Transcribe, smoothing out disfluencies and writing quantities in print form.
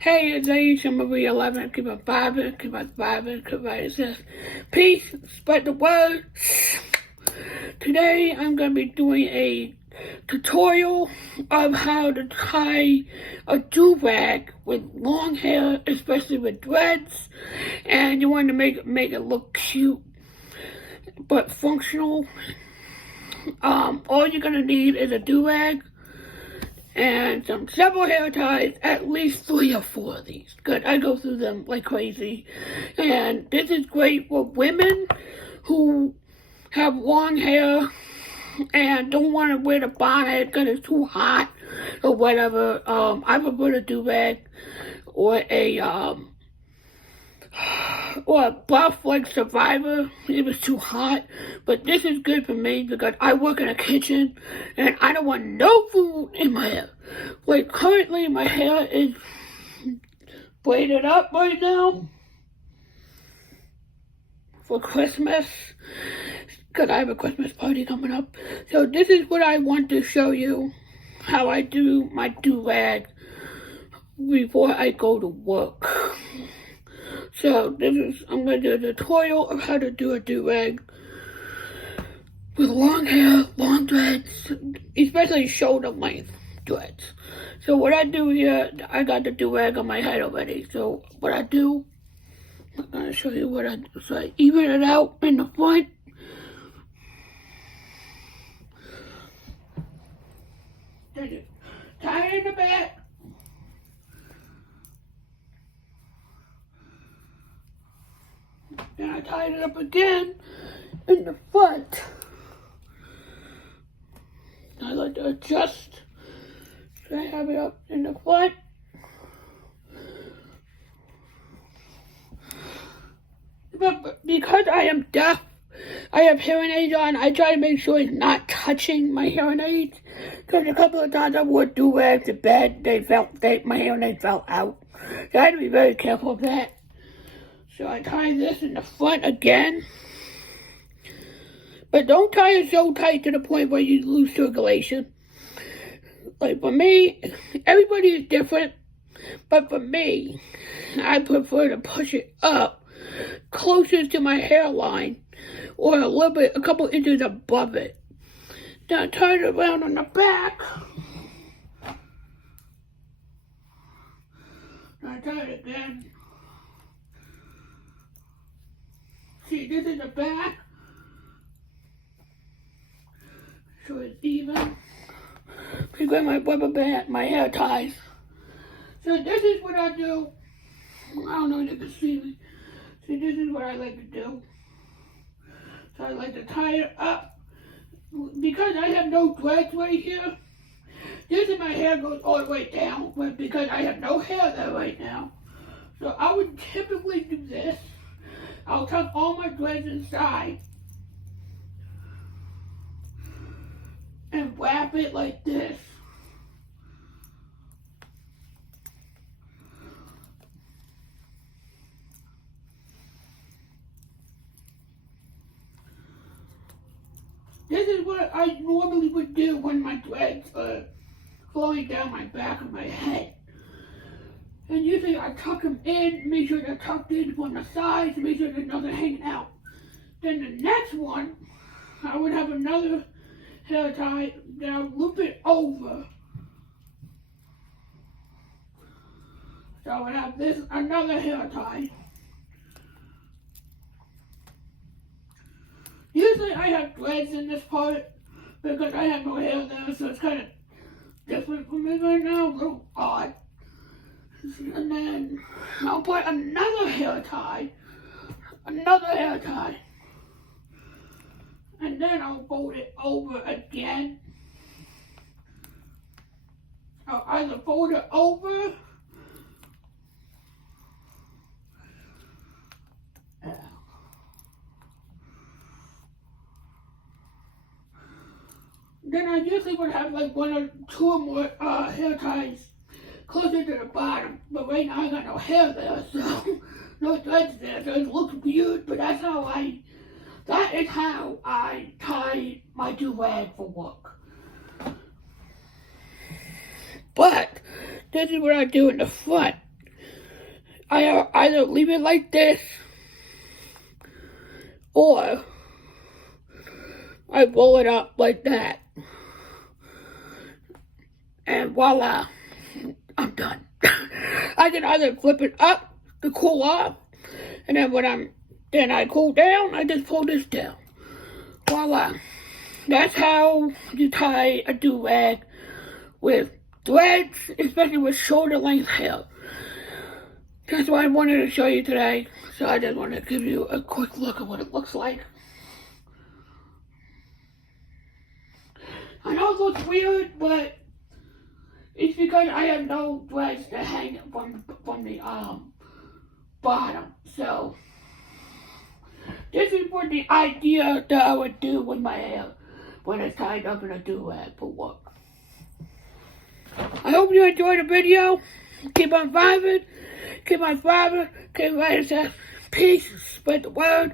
Hey, it's Aisha Marie 11. Keep on vibing, keep on vibing, keep on. It says, peace, spread the word. Today, I'm going to be doing a tutorial of how to tie a do-rag with long hair, especially with dreads. And you want to make it look cute, but functional. All you're going to need is a do-rag and several hair ties, at least 3 or 4 of these. Good, I go through them like crazy. And this is great for women who have long hair and don't want to wear the bonnet because it's too hot or whatever. I prefer a do-rag or a buff like Survivor. It was too hot, but this is good for me because I work in a kitchen and I don't want no food in my hair. Like currently my hair is braided up right now for Christmas because I have a Christmas party coming up. So this is what I want to show you, how I do my do-rag before I go to work. So I'm going to do a tutorial of how to do a do-rag with long hair, long dreads, especially shoulder length dreads. So what I do here, I got the do-rag on my head already. So what I do, I'm going to show you what I do. So I even it out in the front. Tie it in the back. Then I tied it up again in the front. I like to adjust. So I have it up in the front. But because I am deaf, I have hearing aids on. I try to make sure it's not touching my hearing aids. Because a couple of times I wore do-rags to bed, my hearing aids fell out. So I had to be very careful of that. So I tie this in the front again. But don't tie it so tight to the point where you lose circulation. Like for me, everybody is different. But for me, I prefer to push it up closest to my hairline or a couple inches above it. Then I tie it around on the back. Then I tie it again. See, this is the back. So it's even. I got my rubber band, my hair ties. So this is what I do. I don't know if you can see me. See, this is what I like to do. So I like to tie it up. Because I have no dreads right here, this is my hair goes all the way down, but because I have no hair there right now. So I would typically do this. I'll tuck all my dreads inside and wrap it like this. This is what I normally would do when my dreads are flowing down my back of my head. And usually I tuck them in, make sure they're tucked in from the sides, make sure there's nothing hanging out. Then the next one, I would have another hair tie, then I'll loop it over. So I would have this, another hair tie. Usually I have dreads in this part because I have no hair there, so it's kind of different for me right now, a little odd. And then I'll put another hair tie, and then I'll fold it over again. I'll either fold it over then I usually would have like 1 or 2 or more hair ties closer to the bottom, but right now I got no hair there, so no threads there, so it looks weird, but that is how I tie my do-rag for work. But this is what I do in the front. I either leave it like this, or I roll it up like that. And voila, I'm done. I can either flip it up to cool off, and then when I cool down, I just pull this down. Voila. That's how you tie a do-rag with threads, especially with shoulder length hair. That's what I wanted to show you today. So I just want to give you a quick look at what it looks like. I know it looks weird, but it's because I have no threads to hang from the bottom. So this is what the idea that I would do with my hair when it's tied up in a do-rag for work. I hope you enjoyed the video. Keep on vibing, keep on thriving, keep writing, peace, spread the word.